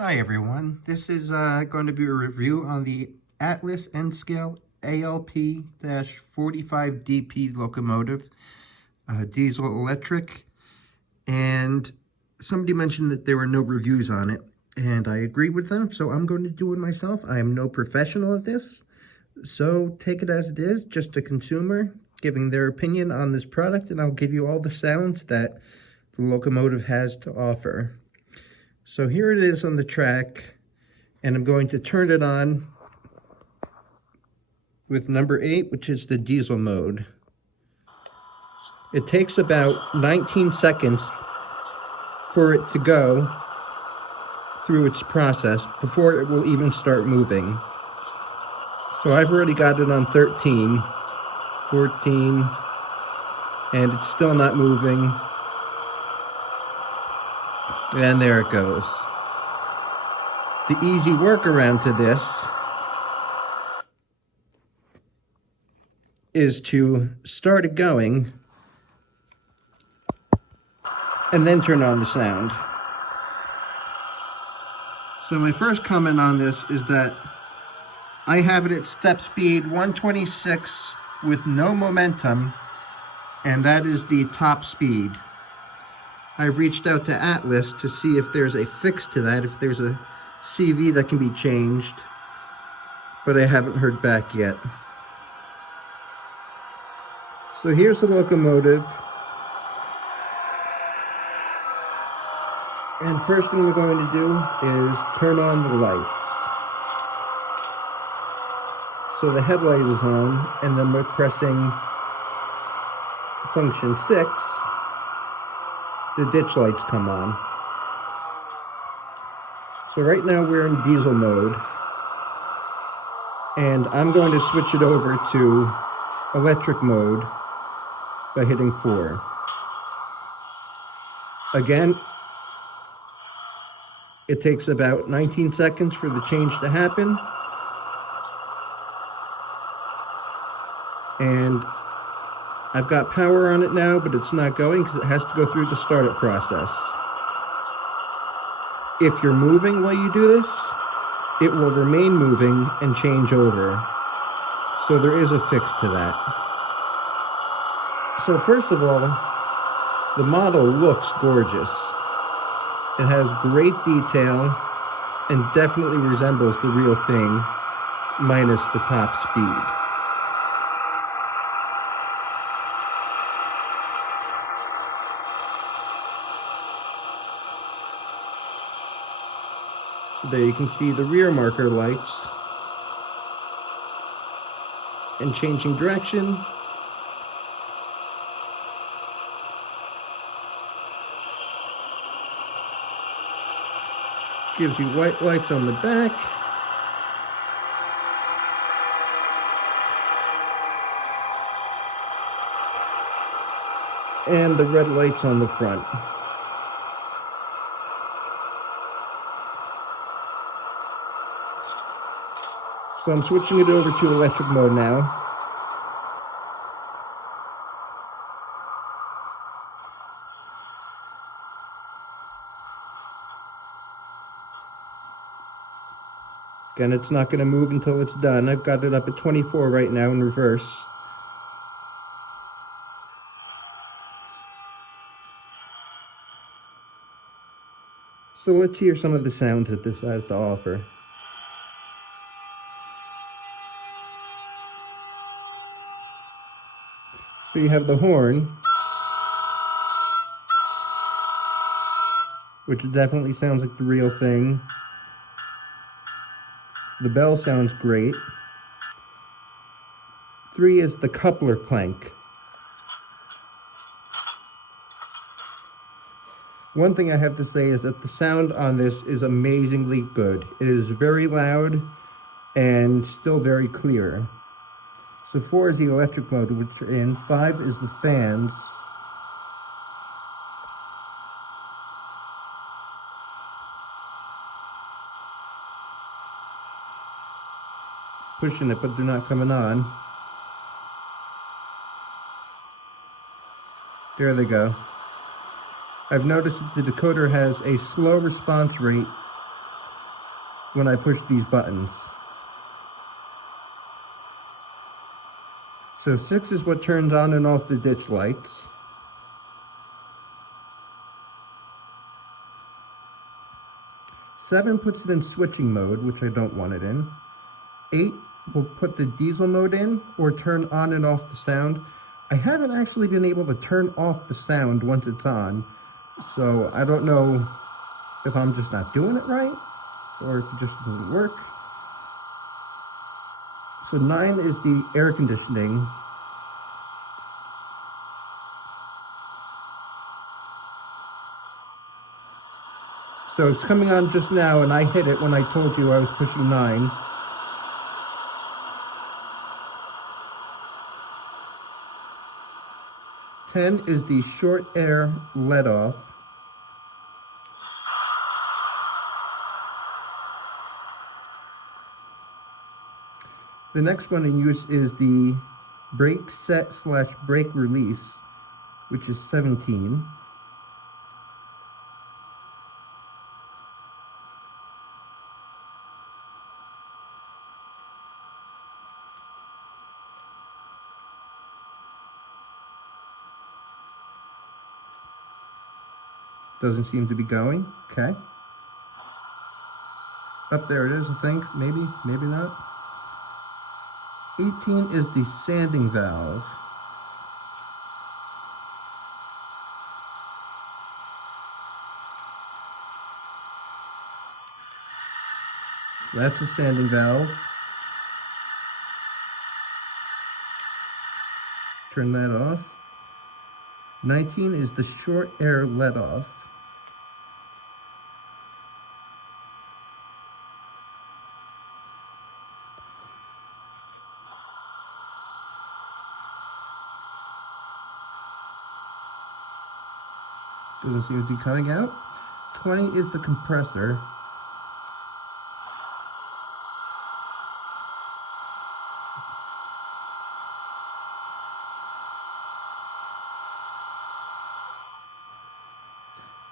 Hi everyone, this is going to be a review on the Atlas N-Scale ALP-45DP locomotive, diesel electric, and somebody mentioned that there were no reviews on it, and I agree with them, so I'm going to do it myself. I am no professional at this, so take it as it is, just a consumer giving their opinion on this product, and I'll give you all the sounds that the locomotive has to offer. So here it is on the track, and I'm going to turn it on with number 8, which is the diesel mode. It takes about 19 seconds for it to go through its process before it will even start moving. So I've already got it on 13, 14, and it's still not moving. And there it goes. The easy workaround to this is to start it going and then turn on the sound. So my first comment on this is that I have it at step speed 126 with no momentum, and that is the top speed. I've reached out to Atlas to see if there's a fix to that, if there's a CV that can be changed, but I haven't heard back yet. So here's the locomotive. And first thing we're going to do is turn on the lights. So the headlight is on, and then we're pressing function 6. The ditch lights come on. So right now we're in diesel mode, and I'm going to switch it over to electric mode by hitting 4. Again, it takes about 19 seconds for the change to happen, and I've got power on it now, but it's not going because it has to go through the startup process. If you're moving while you do this, it will remain moving and change over. So there is a fix to that. So first of all, the model looks gorgeous. It has great detail and definitely resembles the real thing, minus the top speed. So there you can see the rear marker lights, and changing direction. Gives you white lights on the back. And the red lights on the front. So I'm switching it over to electric mode now. Again, it's not going to move until it's done. I've got it up at 24 right now in reverse. So let's hear some of the sounds that this has to offer. So you have the horn, which definitely sounds like the real thing. The bell sounds great. 3 is the coupler clank. One thing I have to say is that the sound on this is amazingly good. It is very loud and still very clear. So 4 is the electric mode, which we're in. 5 is the fans. Pushing it, but they're not coming on. There they go. I've noticed that the decoder has a slow response rate when I push these buttons. So 6 is what turns on and off the ditch lights. 7 puts it in switching mode, which I don't want it in. 8 will put the diesel mode in or turn on and off the sound. I haven't actually been able to turn off the sound once it's on, so I don't know if I'm just not doing it right or if it just doesn't work. So 9 is the air conditioning. So it's coming on just now, and I hit it when I told you I was pushing 9. Ten is the short air let off. The next one in use is the brake set / brake release, which is 17. Doesn't seem to be going. Okay. Up there it is, I think. Maybe, maybe not. 18 is the sanding valve. That's a sanding valve. Turn that off. 19 is the short air let off. Doesn't seem to be coming out. 20 is the compressor.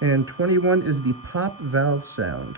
And 21 is the pop valve sound.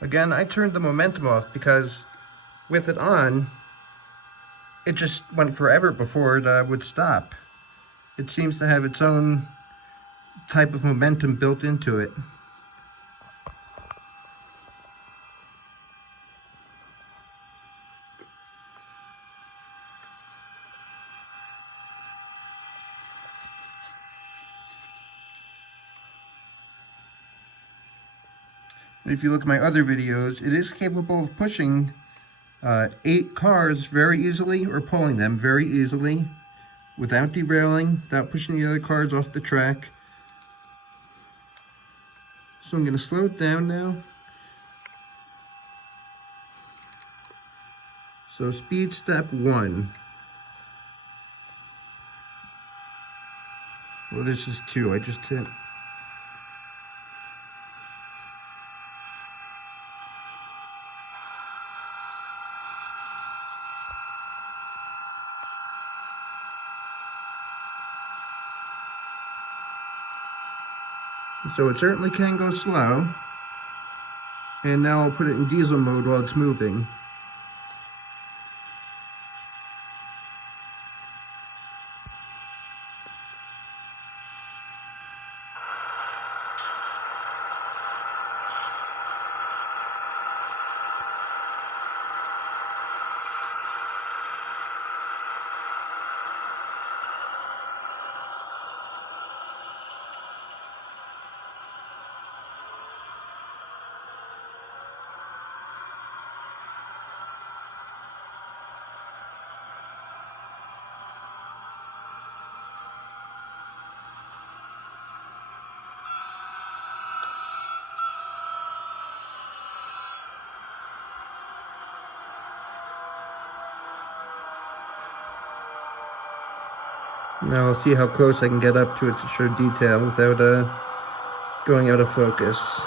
Again, I turned the momentum off because with it on, it just went forever before it would stop. It seems to have its own type of momentum built into it. If you look at my other videos, it is capable of pushing 8 cars very easily, or pulling them very easily without derailing, without pushing the other cars off the track. So I'm going to slow it down now. So speed step 1. Well, this is 2. I just hit. So it certainly can go slow. And now I'll put it in diesel mode while it's moving. Now I'll see how close I can get up to it to show detail without going out of focus.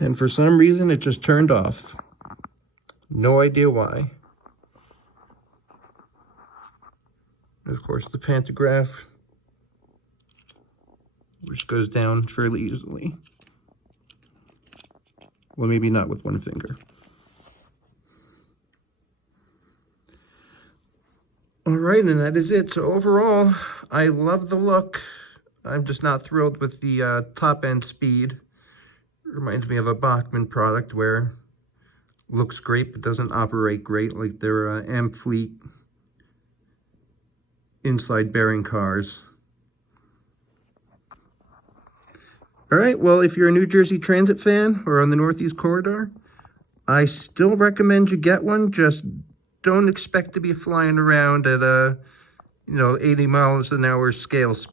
And for some reason, it just turned off. No idea why. And of course, the pantograph, which goes down fairly easily. Well, maybe not with one finger. All right, and that is it. So overall, I love the look. I'm just not thrilled with the top end speed. Reminds me of a Bachmann product where it looks great but doesn't operate great, like their Amp Fleet inside bearing cars. All right, well, if you're a New Jersey Transit fan or on the Northeast Corridor, I still recommend you get one. Just don't expect to be flying around at a 80 miles an hour scale speed.